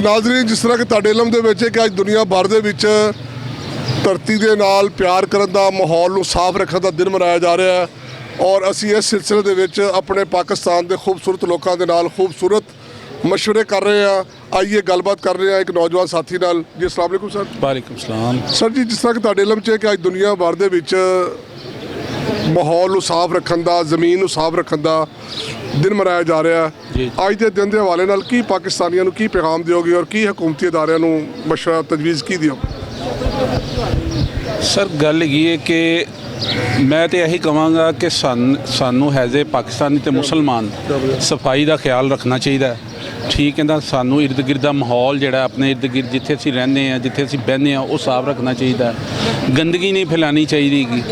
नाज़रीन, जिस तरह कि तुहाडे इलम दे विच कि अज दुनिया भर दे विच धरती दे नाल प्यार करन दा माहौल नूं साफ रखण दा दिन मनाया जा रहा है और असीं इस सिलसिले दे विच अपने पाकिस्तान के खूबसूरत लोगों के नाल खूबसूरत मशवरे कर रहे हैं। आइए गलबात कर रहे हैं एक नौजवान साथी नाल। जी अस्सलाम वालेकुम सर। वालेकुम सलाम। सर जी, जिस तरह कि तुहाडे इलम च कि अज दुनिया भर दे विच माहौल नूं साफ रखण दा, ज़मीन नूं साफ रखण दा दिन मनाया जा रहा है। अज के दिन के हवाले नाल की पाकिस्तानियों नूं की पैगाम दिओगे और की हुकूमती अदारियां नूं मशवरा तजवीज़ की दिओगे? सर गल ये है कि मैं तो यही कहांगा कि सानू हैज़ ए पाकिस्तानी तो मुसलमान सफाई का ख्याल रखना चाहिए। ठीक है ना, सानू इर्द गिर्द का माहौल जोड़ा अपने इर्द गिर्द जिथे असीं रहने हैं, जिथे असीं बहने हैं, वो साफ रखना चाहिए। गंदगी नहीं फैलानी चाहिए,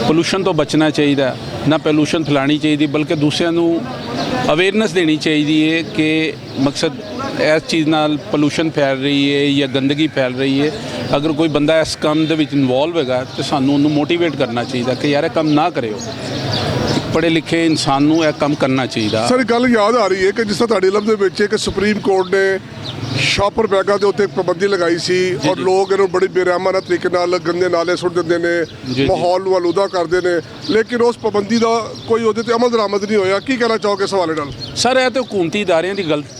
पोल्यूशन तो बचना चाहिए, ना पोल्यूशन फैलानी चाहिए बल्कि दूसरों को अवेयरनेस देनी चाहिए कि मकसद इस चीज़ नाल पोल्यूशन फैल रही है या गंदगी फैल रही है। अगर कोई बंदा इस काम दे विच इनवॉल्व है तो सानू उन्होंने मोटिवेट करना चाहिए कि यार काम ना करो, पढ़े लिखे इंसान नूं यह काम करना चाहिए। सर गल याद आ रही है कि जिस तरह तुहाडे इलम दे विच कि सुप्रीम कोर्ट ने शॉपर बैगां दे उत्ते पाबंदी लगाई सी और लोग इन्हूं बड़ी बेरहमाना तरीके नाल गंदे नाले सुट दिंदे ने, माहौल नूं आलूदा करदे ने, लेकिन उस पाबंदी का कोई उहदे ते अमल दरामद नहीं होया। की कहना चाहोगे इस हवाले नाल? सर यह तो हुकूमती इदारियां की गलत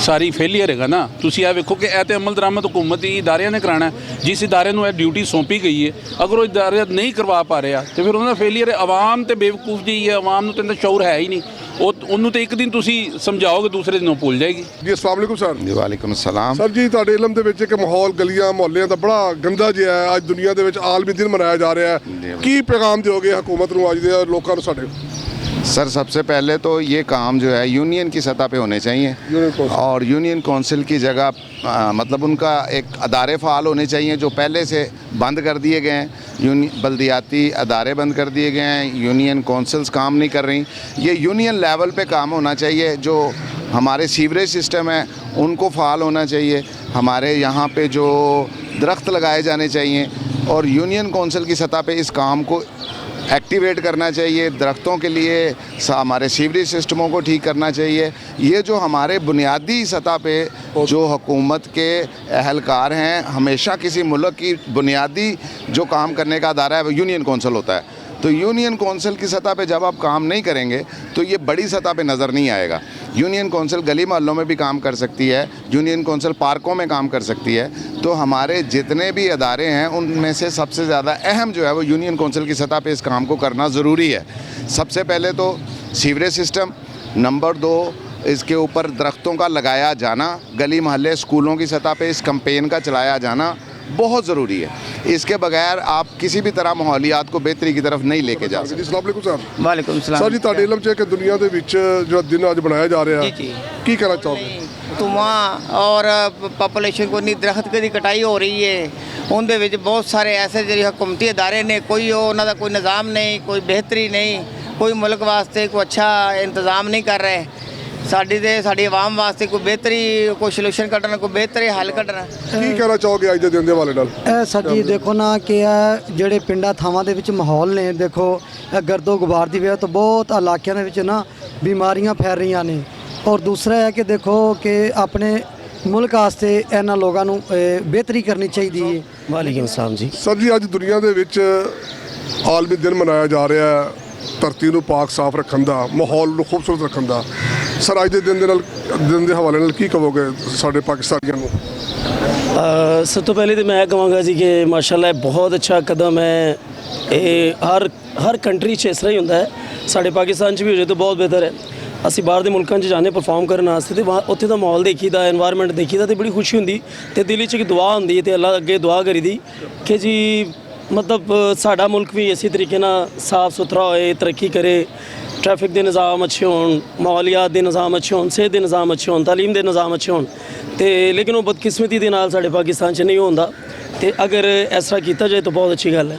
सारी फेलियर है ना। तुसीं यह वेखो कि यह तो अमल दरामद हुकूमती इदारियां ने कराना है। जिस इदारे नूं यह ड्यूटी सौंपी गई है अगर वो इदारे नहीं करवा पा रहा तो फिर उन्होंने फेलियर है। आवाम तो बेवकूफ़ जी है, आवाम नूं तो शौर है ही नहीं। उन्होंने तो एक दिन तुसीं समझाओगे दूसरे दिन भूल जाएगी। जी अस्सलाम वालेकुम सर। जी वालेकुम सलाम। सर जी, तुहाडे इलम दे विच कि माहौल गलियां मुहल्लियां दा बड़ा गंदा जिहा है, अज दुनिया दे विच आलमी दिन मनाया जा रहा है। की पैगाम दिओगे हुकूमत नूं अज दे लोकां नूं साडे? सर सबसे पहले तो ये काम जो है यूनियन की सतह पे होने चाहिए और यूनियन कौंसिल की जगह मतलब उनका एक अदारे फ़ाल होने चाहिए जो पहले से बंद कर दिए गए हैं। बल्दियाती अदारे बंद कर दिए गए हैं, यूनियन कौंसिल्स काम नहीं कर रही। ये यूनियन लेवल पे काम होना चाहिए। जो हमारे सीवरेज सिस्टम है उनको फ़ाल होना चाहिए। हमारे यहाँ पे जो दरख्त लगाए जाने चाहिए और यूनियन कौंसिल की सतह पे इस काम को एक्टिवेट करना चाहिए। दरख्तों के लिए हमारे सीवरेज सिस्टमों को ठीक करना चाहिए। ये जो हमारे बुनियादी सतह पे जो हुकूमत के अहलकार हैं, हमेशा किसी मुल्क की बुनियादी जो काम करने का अदारा है वो यूनियन कौंसिल होता है। तो यूनियन कौंसिल की सतह पे जब आप काम नहीं करेंगे तो ये बड़ी सतह पे नज़र नहीं आएगा। यूनियन कौंसिल गली मोहल्लों में भी काम कर सकती है, यूनियन कौंसिल पार्कों में काम कर सकती है। तो हमारे जितने भी अदारे हैं उनमें से सबसे ज़्यादा अहम जो है वो यूनियन कौंसिल की सतह पे इस काम को करना ज़रूरी है। सबसे पहले तो सीवरेज सिस्टम, नंबर 2 इसके ऊपर दरख्तों का लगाया जाना, गली मोहल्ले स्कूलों की सतह पे इस कैंपेन का चलाया जाना बहुत ज़रूरी है। इसके बगैर आप किसी भी तरह माहौलियात को बेहतरी की तरफ नहीं लेके जा सकते। अस्सलाम वालेकुम सर। वालेकुम सलाम। सर जी, तुहाडे इलम च कि दुनिया दे विच जो दिन अज मनाया जा रहा है, की कहना चाहोगे? धुआं और पॉपूलेशन को नहीं, दरख्त की कटाई हो रही है, उनके विच बहुत सारे ऐसे जो हुकूमती अदारे ने कोई उन्होंने कोई निज़ाम नहीं, कोई बेहतरी नहीं, कोई मुल्क वास्ते कोई अच्छा इंतज़ाम नहीं कर रहे। साड़ी आवाम वास्ते कोई बेहतरी, कोई सलूशन कड्ढना, कोई बेहतरी हल कड्ढना। की कहना चाहोगे अज दे दिन दे हवाले नाल? सर जी देखो ना कि ਜਿਹੜੇ ਪਿੰਡਾਂ ਥਾਵਾਂ ਦੇ ਵਿੱਚ ਮਾਹੌਲ ਨੇ, ਦੇਖੋ ਗਰਦੋ ਗੁਬਾਰ ਦੀ ਵਜ੍ਹਾ ਤੋਂ ਬਹੁਤ ਇਲਾਕਿਆਂ ਦੇ ਵਿੱਚ ਨਾ ਬਿਮਾਰੀਆਂ ਫੈਲ ਰਹੀਆਂ ਨੇ। ਔਰ ਦੂਸਰਾ ਹੈ ਕਿ ਦੇਖੋ ਕਿ ਆਪਣੇ ਮੁਲਕ ਵਾਸਤੇ ਇਹਨਾਂ ਲੋਕਾਂ ਨੂੰ ਬਿਹਤਰੀ ਕਰਨੀ ਚਾਹੀਦੀ ਹੈ। ਵਾਲੇਕੁਮ ਸਲਾਮ ਜੀ। ਸਰ ਜੀ, ਅੱਜ ਦੁਨੀਆ ਦੇ ਵਿੱਚ ਆਲਮੀ ਦਿਨ ਮਨਾਇਆ ਜਾ ਰਿਹਾ ਹੈ ਧਰਤੀ ਨੂੰ ਪਾਕ ਸਾਫ਼ ਰੱਖਣ ਦਾ, ਮਾਹੌਲ ਨੂੰ ਖੂਬਸੂਰਤ ਰੱਖਣ ਦਾ। ਸਰ ਅੱਜ ਦੇ ਦਿਨ ਦੇ ਹਵਾਲੇ ਨਾਲ ਕੀ ਕਹੋਗੇ ਸਾਡੇ ਪਾਕਿਸਤਾਨੀਆਂ ਨੂੰ? सब तो पहले तो मैं कहूँगा जी कि माशाल्लाह बहुत अच्छा कदम है। ये हर कंट्री इस तरह ही होंदा है। साढ़े पाकिस्तान भी हो जाए तो बहुत बेहतर है। ਅਸੀਂ ਬਾਹਰ ਦੇ ਮੁਲਕਾਂ 'ਚ ਜਾਣੇ ਪਰਫਾਰਮ ਕਰਨ ਵਾਸਤੇ ਤੇ ਉੱਥੇ ਦਾ ਮਾਹੌਲ ਦੇਖੀਦਾ, এনवायरमेंट ਦੇਖੀਦਾ ਤੇ ਬੜੀ ਖੁਸ਼ੀ ਹੁੰਦੀ ਤੇ ਦਿਲ 'ਚ ਇੱਕ ਦੁਆ ਹੁੰਦੀ ਤੇ ਅੱਲਾ ਅੱਗੇ ਦੁਆ ਕਰੀਦੀ ਕਿ ਜੀ मतलब साड़ा मुल्क भी इसी तरीके ना साफ़ सुथरा होए, तरक्की करे, ट्रैफिक के निज़ाम अच्छे होन, माहौलियात के निज़ाम अच्छे होन, सेहत के निज़ाम अच्छे होन, तालीम के निज़ाम अच्छे होन। तो लेकिन वो बदकिस्मती के नाल साढ़े पाकिस्तान च नहीं होंदा। तो अगर इस तरह किया जाए तो बहुत अच्छी गल है।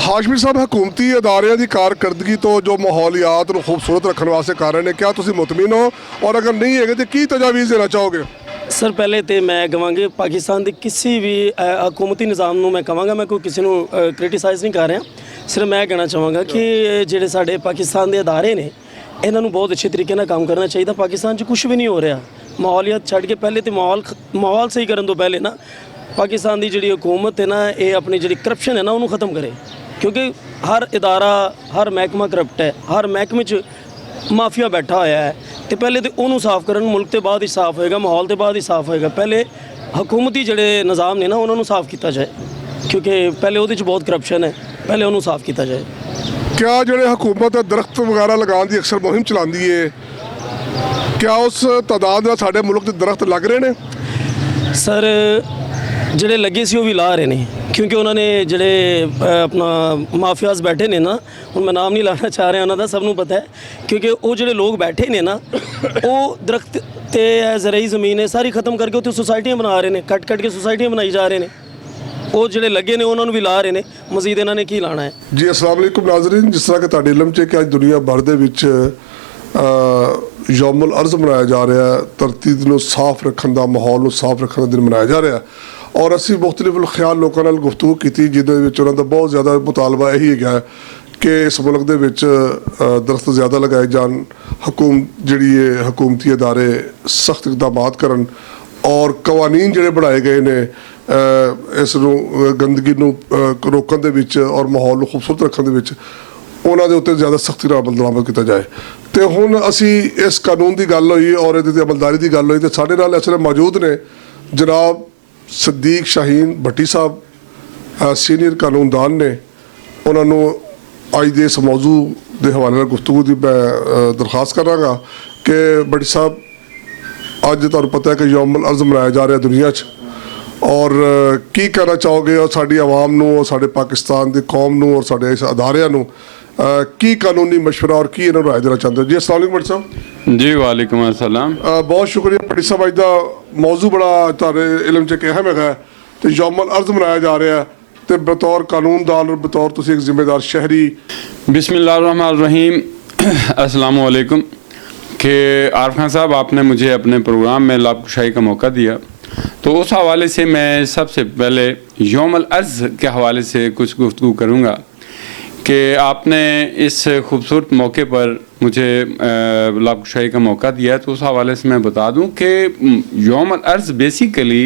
हाशमी साहब, हुकूमती अदारियां की कारकर्दगी तो जो माहौलियात को खूबसूरत रखने वास्ते कर रहे हैं, क्या तुम मुतमिन हो? और अगर नहीं है तो की तजावीज़ देना चाहोगे? सर पहले तो मैं कहांगे पाकिस्तान के किसी भी हुकूमती निज़ाम में मैं कहांगा, मैं कोई किसी को क्रिटिसाइज़ नहीं कर रहा, सिर्फ मैं कहना चाहांगा कि जेडे साढ़े पाकिस्तान के अदारे ने इन्हों बहुत अच्छे तरीके काम करना चाहिए। पाकिस्तान कुछ भी नहीं हो रहा, ਮਾਹੌਲੀਅਤ ਛੱਡ ਕੇ ਪਹਿਲੇ ਤੇ ਮਾਹੌਲ ਸਹੀ ਕਰਨ ਤੋਂ ਪਹਿਲੇ ਨਾ ਪਾਕਿਸਤਾਨ ਦੀ ਜਿਹੜੀ ਹਕੂਮਤ ਹੈ ਨਾ, ਇਹ ਆਪਣੀ ਜਿਹੜੀ ਕਰਪਸ਼ਨ ਹੈ ਨਾ ਉਹਨੂੰ ਖਤਮ ਕਰੇ, ਕਿਉਂਕਿ ਹਰ ਇਦਾਰਾ ਹਰ ਮਹਿਕਮਾ ਕਰਪਟ ਹੈ, ਹਰ ਮਹਿਕਮੇ 'ਚ ਮਾਫੀਆ ਬੈਠਾ ਹੋਇਆ ਹੈ। ਤੇ ਪਹਿਲੇ ਤੇ ਉਹਨੂੰ ਸਾਫ਼ ਕਰਨ, ਮੁਲਕ ਤੇ ਬਾਅਦ ਹੀ ਸਾਫ਼ ਹੋਏਗਾ, ਮਾਹੌਲ ਤੇ ਬਾਅਦ ਹੀ ਸਾਫ਼ ਹੋਏਗਾ। ਪਹਿਲੇ ਹਕੂਮਤੀ ਜਿਹੜੇ ਨਿਜ਼ਾਮ ਨੇ ਨਾ ਉਹਨਾਂ ਨੂੰ ਸਾਫ਼ ਕੀਤਾ ਜਾਏ, ਕਿਉਂਕਿ ਪਹਿਲੇ ਉਹਦੇ 'ਚ ਬਹੁਤ ਕਰਪਸ਼ਨ ਹੈ, ਪਹਿਲੇ ਉਹਨੂੰ ਸਾਫ਼ ਕੀਤਾ ਜਾਏ। ਕਿਆ ਜਿਹੜੇ ਹਕੂਮਤ ਦਰਖਤ ਵਗੈਰਾ ਲਗਾਉਣ ਦੀ ਅਕਸਰ ਮੁਹਿੰਮ ਚਲਾਉਂਦੀ ਹੈ, ਕਿਆ ਉਸ ਤਾਦਾਦ ਨਾਲ ਸਾਡੇ ਮੁਲਕ ਦੇ ਦਰਖਤ ਲੱਗ ਰਹੇ ਨੇ? ਸਰ ਜਿਹੜੇ ਲੱਗੇ ਸੀ ਉਹ ਵੀ ਲਾ ਰਹੇ ਨੇ, ਕਿਉਂਕਿ ਉਹਨਾਂ ਨੇ ਜਿਹੜੇ ਆਪਣਾ ਮਾਫੀਆਜ਼ ਬੈਠੇ ਨੇ ਨਾ, ਹੁਣ ਮੈਂ ਨਾਮ ਨਹੀਂ ਲਾਣਾ ਚਾਹ ਰਿਹਾ ਉਹਨਾਂ ਦਾ, ਸਭ ਨੂੰ ਪਤਾ ਹੈ, ਕਿਉਂਕਿ ਉਹ ਜਿਹੜੇ ਲੋਕ ਬੈਠੇ ਨੇ ਨਾ ਉਹ ਦਰਖਤ ਤੇ ਜ਼ਰਈ ਜ਼ਮੀਨ ਹੈ ਸਾਰੀ ਖਤਮ ਕਰਕੇ ਉੱਥੇ ਸੁਸਾਇਟੀਆਂ ਬਣਾ ਰਹੇ ਨੇ, ਕੱਟ ਕੇ ਸੁਸਾਇਟੀਆਂ ਬਣਾਈ ਜਾ ਰਹੇ ਨੇ। ਉਹ ਜਿਹੜੇ ਲੱਗੇ ਨੇ ਉਹਨਾਂ ਨੂੰ ਵੀ ਲਾ ਰਹੇ ਨੇ, ਮਜ਼ੀਦ ਇਹਨਾਂ ਨੇ ਕੀ ਲਾਣਾ ਹੈ। ਜੀ ਅਸਲਾਮ ਵਾਲੇਕੁਮ ਨਾਜ਼ਰੀਨ, ਜਿਸ ਤਰ੍ਹਾਂ ਕਿ ਤੁਹਾਡੇ ਇਲਮ 'ਚ ਕਿ ਅੱਜ ਦੁਨੀਆ ਭਰ ਦੇ ਵਿੱਚ ਯੌਮੁਲ ਅਰਜ਼ ਮਨਾਇਆ ਜਾ ਰਿਹਾ ਹੈ, ਧਰਤੀ ਨੂੰ ਸਾਫ਼ ਰੱਖਣ ਦਾ, ਮਾਹੌਲ ਨੂੰ ਸਾਫ਼ ਰੱਖਣ ਦਾ ਦਿਨ ਮਨਾਇਆ ਜਾ ਰਿਹਾ, ਔਰ ਅਸੀਂ ਮੁਖਤਲਿਫ ਖਿਆਲ ਲੋਕਾਂ ਨਾਲ ਗੁਫ਼ਤਗੂ ਕੀਤੀ, ਜਿਹਦੇ ਵਿੱਚ ਉਹਨਾਂ ਦਾ ਬਹੁਤ ਜ਼ਿਆਦਾ ਮੁਤਾਲਬਾ ਇਹੀ ਹੈਗਾ ਕਿ ਇਸ ਮੁਲਕ ਦੇ ਵਿੱਚ ਦਰਖਤ ਜ਼ਿਆਦਾ ਲਗਾਏ ਜਾਣ, ਜਿਹੜੀ ਹੈ ਹਕੂਮਤੀ ਅਦਾਰੇ ਸਖਤ ਇਕਦਾਮਾਤ ਕਰਨ, ਔਰ ਕਵਾਨੀਨ ਜਿਹੜੇ ਬਣਾਏ ਗਏ ਨੇ ਇਸ ਨੂੰ ਗੰਦਗੀ ਨੂੰ ਰੋਕਣ ਦੇ ਵਿੱਚ ਔਰ ਮਾਹੌਲ ਨੂੰ ਖੂਬਸੂਰਤ ਰੱਖਣ ਦੇ ਵਿੱਚ, ਉਹਨਾਂ ਦੇ ਉੱਤੇ ਜ਼ਿਆਦਾ ਸਖਤੀ ਨਾਲ ਅਮਲ ਕੀਤਾ ਜਾਏ। ਤੇ ਹੁਣ ਅਸੀਂ ਇਸ ਕਾਨੂੰਨ ਦੀ ਗੱਲ ਹੋਈ ਔਰ ਇਹਦੇ ਤੇ ਅਮਲਦਾਰੀ ਦੀ ਗੱਲ ਹੋਈ, ਤੇ ਸਾਡੇ ਨਾਲ ਇਸ ਵੇਲੇ ਮੌਜੂਦ ਨੇ ਜਨਾਬ ਸਦੀਕ ਸ਼ਾਹੀਨ ਭੱਟੀ ਸਾਹਿਬ, ਸੀਨੀਅਰ ਕਾਨੂੰਨਦਾਨ ਨੇ। ਉਹਨਾਂ ਨੂੰ ਅੱਜ ਦੇ ਇਸ ਮੌਜੂ ਦੇ ਹਵਾਲੇ ਨਾਲ ਗੁਫ਼ਤਗੂ ਦੀ ਮੈਂ ਦਰਖਾਸਤ ਕਰਾਂਗਾ ਕਿ ਭੱਟੀ ਸਾਹਿਬ, ਅੱਜ ਤੁਹਾਨੂੰ ਪਤਾ ਹੈ ਕਿ ਯੌਮੁਲ ਅਰਜ਼ ਮਨਾਇਆ ਜਾ ਰਿਹਾ ਦੁਨੀਆ 'ਚ, ਔਰ ਕੀ ਕਹਿਣਾ ਚਾਹੋਗੇ ਔਰ ਸਾਡੀ ਆਵਾਮ ਨੂੰ ਔਰ ਸਾਡੇ ਪਾਕਿਸਤਾਨ ਦੀ ਕੌਮ ਨੂੰ ਔਰ ਸਾਡੇ ਇਸ ਅਦਾਰਿਆਂ ਨੂੰ ਕੀ ਕਾਨੂੰਨੀ ਮਸ਼ਵਰਾ ਔਰ ਕੀ ਇਹਨਾਂ ਨੂੰ ਰਾਏ ਦੇਣਾ ਚਾਹੁੰਦੇ ਹੋ? ਜੀ ਅਸਲਾਮ ਵਾਲੇਕੁਮ ਭੱਟੀ ਸਾਹਿਬ। ਜੀ ਵਾਲੇਕੁਮ ਅਸਲਾਮ। ਬਹੁਤ ਸ਼ੁਕਰੀਆ ਭੱਟੀ ਸਾਹਿਬ, ਅੱਜ ਦਾ ਮੌਜੂ ਬੜਾ ਤੁਹਾਡੇ ਇਲਮ 'ਚ ਅਹਿਮ ਹੈਗਾ ਤੇ ਯੌਮੁਲ ਅਰਜ਼ ਮਨਾਇਆ ਜਾ ਰਿਹਾ, ਤੇ ਬਤੌਰ ਕਾਨੂੰਨਦਾਨ ਔਰ ਬਤੌਰ ਤੁਸੀਂ ਇੱਕ ਜ਼ਿੰਮੇਦਾਰ ਸ਼ਹਿਰੀ। बिस्मिल्लाहिर्रहमानिर्रहीम, अस्सलाम वालेकुम। कि आरिफ खान साहब, आपने मुझे अपने प्रोग्राम में लाभकुशाई का मौका दिया, तो उस हवाले से मैं सबसे पहले यौमुल अर्ज़ के हवाले से कुछ गुफ्तगू करूँगा कि आपने इस खूबसूरत मौके पर मुझे लाभकुशाई का मौका दिया है। तो उस हवाले से मैं बता दूं कि यौमुल अर्ज़ बेसिकली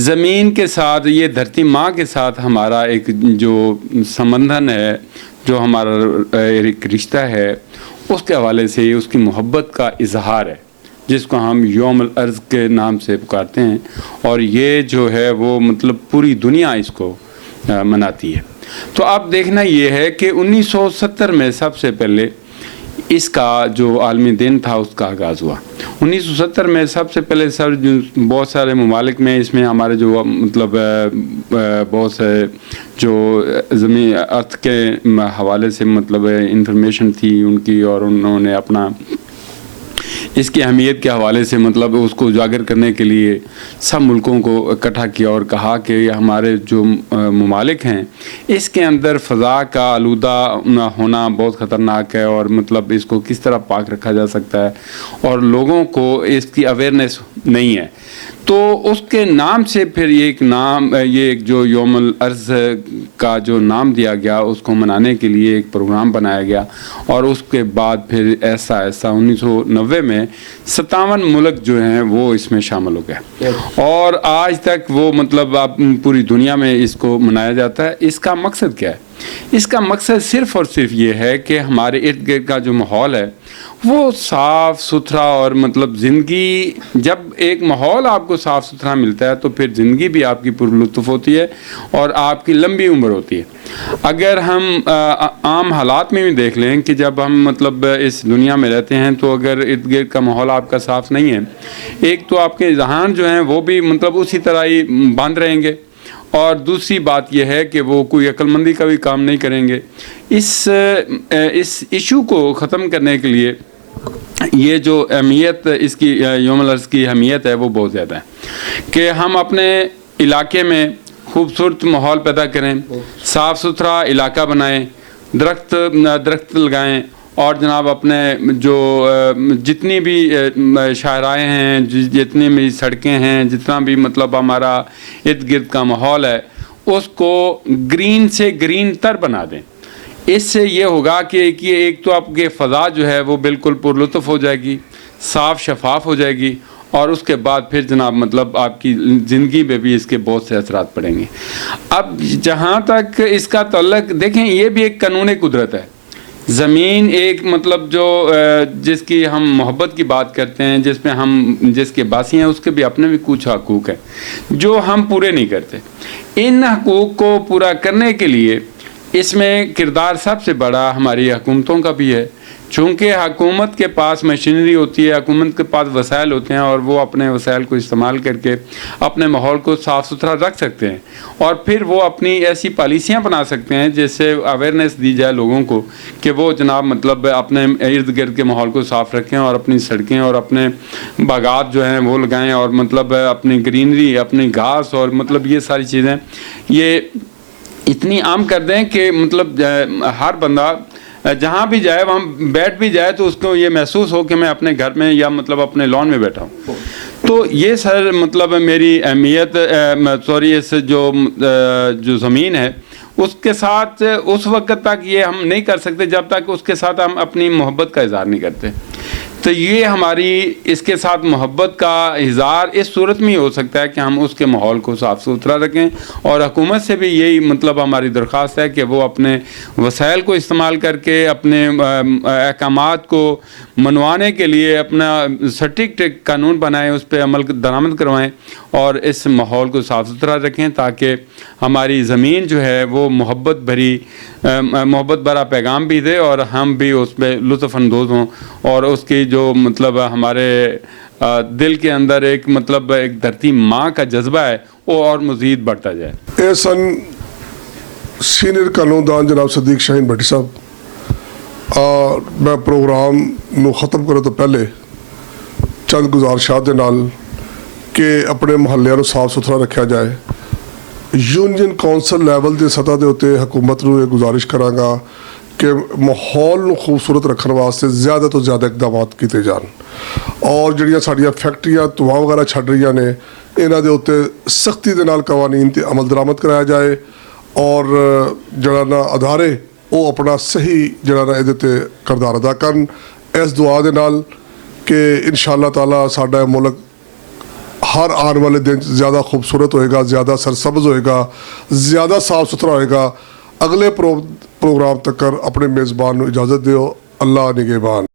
ज़मीन के साथ, ये धरती माँ के साथ हमारा एक जो संबंधन है, जो हमारा एक रिश्ता है, उसके हवाले से उसकी मोहब्बत का इजहार है, जिसको हम यौमुल अर्ज़ के नाम से पुकारते हैं। और ये जो है वो मतलब पूरी दुनिया इसको मनाती है। तो अब देखना ये है कि 1970 में सबसे पहले इसका जो आलमी दिन था उसका आगाज़ हुआ। 1970 में सबसे पहले सर बहुत सारे ममालिक में, इसमें हमारे जो मतलब बहुत से जो ज़मीन अर्थ के हवाले से मतलब इंफॉर्मेशन थी उनकी, और उन्होंने अपना इसकी अहमियत के हवाले से मतलब उसको उजागर करने के लिए सब मुल्कों को इकट्ठा किया और कहा कि हमारे जो ममालिक हैं इसके अंदर फ़ज़ा का आलूदा होना बहुत ख़तरनाक है, और मतलब इसको किस तरह पाक रखा जा सकता है, और लोगों को इसकी अवेयरनेस नहीं है। तो उसके नाम से फिर ये एक नाम, ये एक जो यौमुल अर्ज़ का जो नाम दिया गया, उसको मनाने के लिए एक प्रोग्राम बनाया गया। और उसके बाद फिर ऐसा 1990 में 57 मुल्क जो हैं वो इसमें शामिल हो गए, और आज तक वो मतलब अब पूरी दुनिया में इसको मनाया जाता है। इसका मकसद क्या है? इसका मकसद सिर्फ़ और सिर्फ ये है कि हमारे इर्द गिर्द का जो माहौल है वो साफ़ सुथरा, और मतलब ज़िंदगी, जब एक माहौल आपको साफ़ सुथरा मिलता है तो फिर ज़िंदगी भी आपकी पुरलुत्फ़ होती है और आपकी लंबी उम्र होती है। अगर हम आम हालात में भी देख लें कि जब हम मतलब इस दुनिया में रहते हैं, तो अगर इर्द गिर्द का माहौल आपका साफ़ नहीं है, एक तो आपके जहान जो हैं वो भी मतलब उसी तरह ही बंद रहेंगे, और दूसरी बात यह है कि वो कोई अक्लमंदी का भी काम नहीं करेंगे। इस इशू को ख़त्म करने के लिए ये जो अहमियत इसकी यौमुल अर्ज़ की अहमियत है वो बहुत ज़्यादा है कि हम अपने इलाके में खूबसूरत माहौल पैदा करें, साफ़ सुथरा इलाका बनाएं, दरख्त लगाएं, और जनाब अपने जो जितनी भी शाहराएँ हैं, जितनी भी सड़कें हैं, जितना भी मतलब हमारा इर्द गिर्द का माहौल है, उसको ग्रीन से ग्रीन तर बना दें। इससे ये होगा कि एक तो आपकी फ़ज़ा जो है वो बिल्कुल पुरलुत्फ़ हो जाएगी, साफ़ शफाफ हो जाएगी, اور اس کے بعد پھر جناب مطلب آپ کی زندگی پہ بھی اس کے بہت سے اثرات پڑیں گے۔ اب جہاں تک اس کا تعلق، دیکھیں یہ بھی ایک قانون قدرت ہے۔ زمین ایک مطلب جو جس کی ہم محبت کی بات کرتے ہیں، جس میں ہم جس کے باسی ہیں، اس کے بھی اپنے بھی کچھ حقوق ہیں جو ہم پورے نہیں کرتے۔ ان حقوق کو پورا کرنے کے لیے اس میں کردار سب سے بڑا ہماری حکومتوں کا بھی ہے، چونکہ حکومت کے پاس مشینری ہوتی ہے، حکومت کے پاس وسائل ہوتے ہیں، اور وہ اپنے وسائل کو استعمال کر کے اپنے ماحول کو صاف ستھرا رکھ سکتے ہیں، اور پھر وہ اپنی ایسی پالیسیاں بنا سکتے ہیں جس سے اویئرنیس دی جائے لوگوں کو کہ وہ جناب مطلب اپنے ارد گرد کے ماحول کو صاف رکھیں، اور اپنی سڑکیں اور اپنے باغات جو ہیں وہ لگائیں، اور مطلب اپنی گرینری، اپنی گھاس، اور مطلب یہ ساری چیزیں یہ اتنی عام کر دیں کہ مطلب ہر بندہ جہاں بھی جائے، وہاں بیٹھ بھی جائے تو اس کو یہ محسوس ہو کہ میں اپنے گھر میں یا مطلب اپنے لان میں بیٹھا ہوں۔ تو یہ سر مطلب میری اہمیت اس جو زمین ہے اس کے ساتھ اس وقت تک یہ ہم نہیں کر سکتے جب تک اس کے ساتھ ہم اپنی محبت کا اظہار نہیں کرتے۔ تو یہ ہماری اس کے ساتھ محبت کا اظہار اس صورت میں ہی ہو سکتا ہے کہ ہم اس کے ماحول کو صاف ستھرا رکھیں، اور حکومت سے بھی یہی مطلب ہماری درخواست ہے کہ وہ اپنے وسائل کو استعمال کر کے اپنے احکامات کو منوانے کے لیے اپنا سٹرکٹ قانون بنائیں، اس پہ عمل درآمد کروائیں، اور اس ماحول کو صاف ستھرا رکھیں تاکہ ہماری زمین جو ہے وہ محبت بھرا پیغام بھی دے، اور ہم بھی اس پہ لطف اندوز ہوں، اور اس کی جو مطلب ہمارے دل کے اندر ایک مطلب ایک دھرتی ماں کا جذبہ ہے وہ اور مزید بڑھتا جائے۔ ਇਹ ਸਨ ਸੀਨੀਅਰ ਕਾਨੂੰਨਦਾਨ ਜਨਾਬ ਸਦੀਕ ਸ਼ਾਹੀਨ ਭੱਟੀ ਸਾਹਿਬ। ਮੈਂ ਪ੍ਰੋਗਰਾਮ ਨੂੰ ਖਤਮ ਕਰਨ ਤੋਂ ਪਹਿਲੇ ਚੰਦ ਗੁਜ਼ਾਰਿਸ਼ਾਂ ਦੇ ਨਾਲ ਕਿ ਆਪਣੇ ਮੁਹੱਲਿਆਂ ਨੂੰ ਸਾਫ਼ ਸੁਥਰਾ ਰੱਖਿਆ ਜਾਏ। ਯੂਨੀਅਨ ਕੌਂਸਲ ਲੈਵਲ ਦੀ ਸਤ੍ਹਾ ਦੇ ਉੱਤੇ ਹਕੂਮਤ ਨੂੰ ਇਹ ਗੁਜ਼ਾਰਿਸ਼ ਕਰਾਂਗਾ ਕਿ ਮਾਹੌਲ ਨੂੰ ਖੂਬਸੂਰਤ ਰੱਖਣ ਵਾਸਤੇ ਜ਼ਿਆਦਾ ਤੋਂ ਜ਼ਿਆਦਾ ਇਕਦਾਮਾਤ ਕੀਤੇ ਜਾਣ, ਔਰ ਜਿਹੜੀਆਂ ਸਾਡੀਆਂ ਫੈਕਟਰੀਆਂ ਧੂੰਆਂ ਵਗੈਰਾ ਛੱਡ ਰਹੀਆਂ ਨੇ ਇਹਨਾਂ ਦੇ ਉੱਤੇ ਸਖਤੀ ਦੇ ਨਾਲ ਕਾਨੂੰਨ ਤੇ ਅਮਲ ਦਰਾਮਦ ਕਰਾਇਆ ਜਾਏ, ਔਰ ਜਿਹੜਾ ਨਾ ਅਦਾਰੇ ਉਹ ਆਪਣਾ ਸਹੀ ਜਿਹੜਾ ਨਾ ਇਹਦੇ 'ਤੇ ਕਿਰਦਾਰ ਅਦਾ ਕਰਨ। ਇਸ ਦੁਆ ਦੇ ਨਾਲ ਕਿ ਇਨਸ਼ਾ ਅੱਲਾਹ ਤਾਲਾ ਸਾਡਾ ਮੁਲਕ हर आने वाले दिन ज़्यादा खूबसूरत होएगा, ज़्यादा सरसब्ज होएगा, ज़्यादा साफ़ सुथरा होएगा। अगले प्रोग्राम तक अपने मेज़बान को इजाज़त दियो। अल्लाह निगहबान।